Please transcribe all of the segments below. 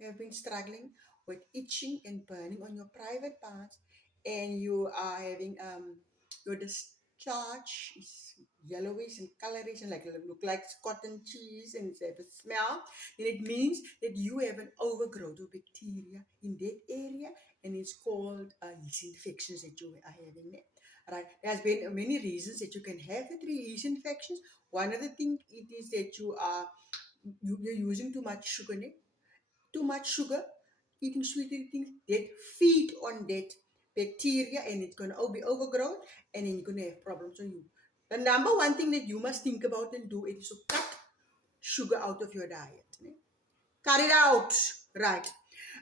you have been struggling with itching and burning on your private parts, and you are having your discharge is yellowish and colorish and like look like cotton cheese and it's have a smell, then it means that you have an overgrowth of bacteria in that area, and it's called yeast infections that you are having there. Right. There's been many reasons that you can have the three yeast infections. One of the things it is that you're using too much sugar, ne? Too much sugar, eating sweeter things that feed on that bacteria, and it's going to be overgrown, and then you're going to have problems on you. The number one thing that you must think about and do is to cut sugar out of your diet. Ne? Cut it out. Right.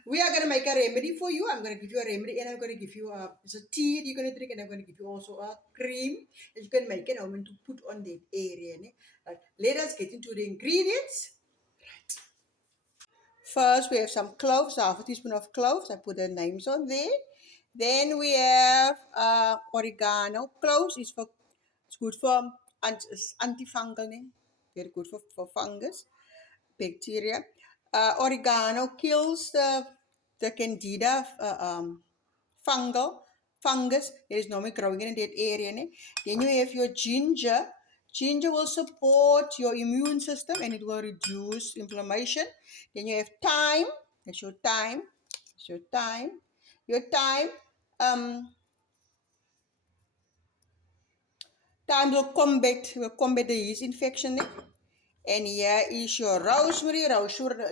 We are going to make a remedy for you. I'm going to give you a remedy, and I'm going to give you it's a tea that you're going to drink, and I'm going to give you also a cream that you can make at home and to put on that area. Ne? Right. Let us get into the ingredients. First, we have some cloves, half a teaspoon of cloves. I put the names on there. Then we have oregano. Cloves is for it's good for antifungal, very good for fungus, bacteria. Oregano kills the candida fungus that is normally growing in that area. Then you have your ginger. Ginger will support your immune system and it will reduce inflammation. Then you have thyme. That's your thyme. That's your thyme. Your thyme. Thyme will combat the yeast infection. And here is your rosemary.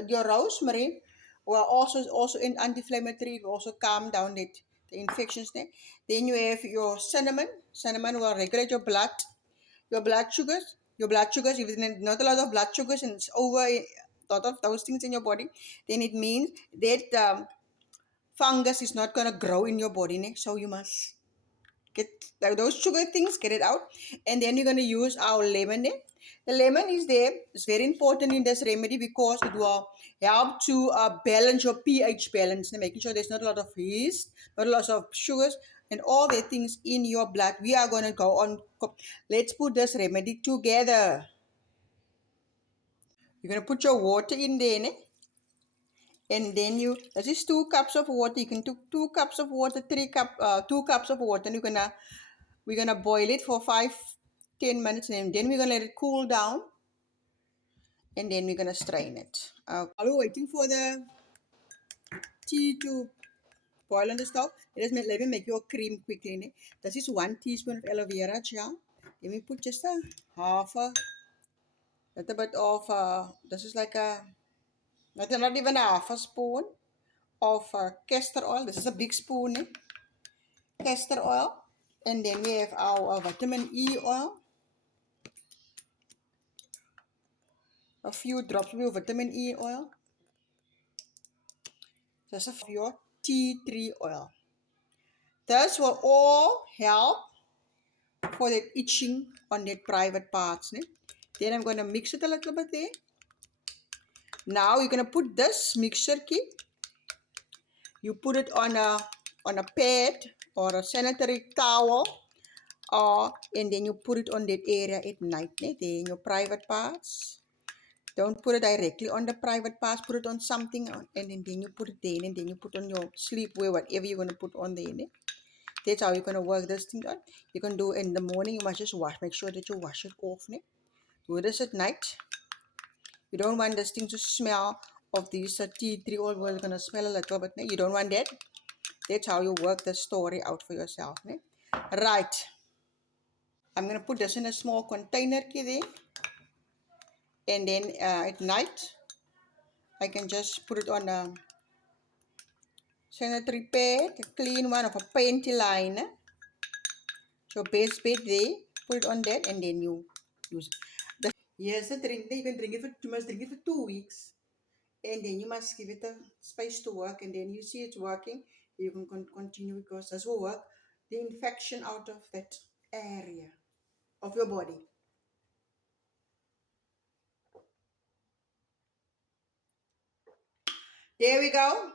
Your rosemary will also in anti-inflammatory. It will also calm down the infections there. Then you have your cinnamon. Cinnamon will regulate your blood sugars. Your blood sugars, if there's not a lot of blood sugars and it's over a lot of those things in your body, then it means that fungus is not going to grow in your body. So you must get those sugar things, get it out. And then you're going to use our lemon. The lemon is there. It's very important in this remedy because it will help to balance your pH balance, making sure there's not a lot of yeast, not a lot of sugars, and all the things in your blood. We are going to go on. Let's put this remedy together. You're going to put your water in there, and then this is 2 cups of water. You can do 2 cups of water, 2 cups of water, and we're gonna boil it for 5-10 minutes, and then we're gonna let it cool down, and then we're gonna strain it. While we're waiting for the tea to boil on the stove, let me make your cream quickly. This is 1 teaspoon of aloe vera gel. Let me put just a little bit of this is like not even a half a spoon of castor oil. This is a big spoon, castor oil. And then we have our vitamin E oil. A few drops of vitamin E oil. Just a few of your tea tree oil. This will all help for that itching on that private parts. Then I'm going to mix it a little bit there. Now you're going to put this mixture kit. You put it on a pad or a sanitary towel, and then you put it on that area at night, there in your private parts. Don't put it directly on the private parts. Put it on something, and then you put it there, and then you put on your sleepwear, whatever you're going to put on there. That's how you're going to work this thing on. You can do it in the morning. You must just make sure that you wash it off. Do this at night. You don't want this thing to smell of these tea tree oil. We're going to smell a little bit. You don't want that. That's how you work the story out for yourself. Right. I'm going to put this in a small container there. And then at night, I can just put it on a sanitary pad, a clean one of a painty line. So base bed there, put it on that, and then you use it. Here's the drink. You can drink it you must drink it for 2 weeks, and then you must give it a space to work, and then you see it's working. You can continue because this will work the infection out of that area of your body. There we go.